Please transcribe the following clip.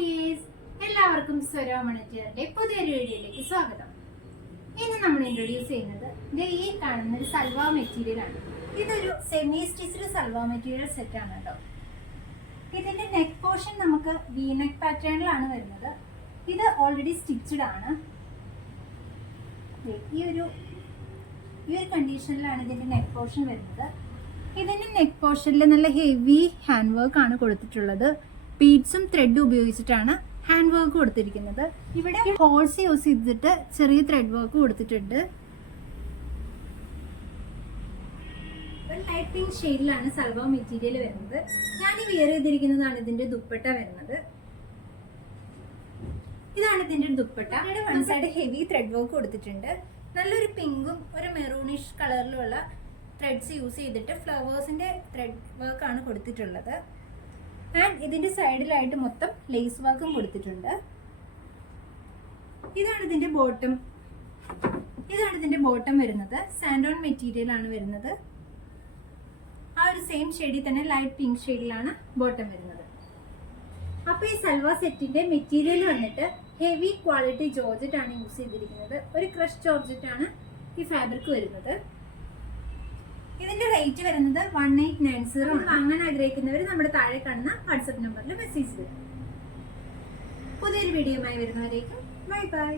Dears, എല്ലാവർക്കും സ്വരോമണിന്റെ പുതിയൊരു വീഡിയോയിലേക്ക് സ്വാഗതം. ഇന്ന് നമ്മൾ ഇൻട്രൊഡ്യൂസ് ചെയ്യുന്നത് ഈ കാണുന്ന ഒരു സൽവാർ മെറ്റീരിയൽ ആണ്. ഇതൊരു semi stitched salwar material set ആണ് കേട്ടോ. ഇതിന്റെ നെക്ക് പോർഷൻ നമുക്ക് വി നെക്ക് പാറ്റേണിലാണ് വരുന്നത്. ഇത് ഓൾറെഡി സ്റ്റിച്ച്ഡ് ആണ്. ഈ ഒരു കണ്ടീഷനിലാണ് ഇതിന്റെ നെക്ക് പോർഷൻ വരുന്നത്. ഇതിന്റെ നെക്ക് പോർഷനിൽ നല്ല ഹെവി ഹാൻഡ് വർക്ക് ആണ് കൊടുത്തിട്ടുള്ളത്. ബീഡ്സും ത്രെഡും ഉപയോഗിച്ചിട്ടാണ് ഹാൻഡ് വർക്ക് കൊടുത്തിരിക്കുന്നത്. ഇവിടെ ഹോൾസ് യൂസ് ചെയ്തിട്ട് ചെറിയ ത്രെഡ് വർക്ക് കൊടുത്തിട്ടുണ്ട്. ഒരു ലൈറ്റ് പിങ്ക് ഷെയ്ഡിലാണ് സൽവാർ മെറ്റീരിയൽ വരുന്നത്. ഞാൻ വിയർ ചെയ്തിരിക്കുന്നതാണ് ഇതിന്റെ ദുപ്പട്ട വരുന്നത്. ഇതാണ് ഇതിന്റെ ദുപ്പട്ട. ഇവിടെ one side heavy thread work കൊടുത്തിട്ടുണ്ട്. നല്ലൊരു പിങ്കും ഒരു മെറൂണിഷ് കളറിലുമുള്ള ത്രെഡ്സ് യൂസ് ചെയ്തിട്ട് ഫ്ലവേഴ്സിന്റെ ത്രെഡ് വർക്ക് ആണ് കൊടുത്തിട്ടുള്ളത്. ആൻഡ് ഇതിന്റെ സൈഡിലായിട്ട് മൊത്തം ലേസ് വർക്കും കൊടുത്തിട്ടുണ്ട്. ഇതാണ് ഇതിന്റെ ബോട്ടം വരുന്നത്. സാൻഡോൺ മെറ്റീരിയൽ ആണ് വരുന്നത്. ആ ഒരു സെയിം ഷെയ്ഡിൽ തന്നെ ലൈറ്റ് പിങ്ക് ഷെയ്ഡിലാണ് ബോട്ടം വരുന്നത്. അപ്പൊ ഈ സൽവാർ സെറ്റിന്റെ മെറ്റീരിയൽ വന്നിട്ട് ഹെവി ക്വാളിറ്റി ജോർജറ്റ് ആണ് യൂസ് ചെയ്തിരിക്കുന്നത്. ഒരു ക്രഷ് ജോർജറ്റ് ആണ് ഈ ഫാബ്രിക് വരുന്നത്. ഇതിന്റെ റേറ്റ് വരുന്നത് 1890 ആണ്. വാങ്ങാൻ ആഗ്രഹിക്കുന്നവർ നമ്മുടെ താഴെ കാണുന്ന വാട്സ്ആപ്പ് നമ്പറിൽ മെസ്സേജ് ചെയ്യും. പുതിയൊരു വീഡിയോയുമായി വരുന്നവരേക്കും ബൈ ബൈ.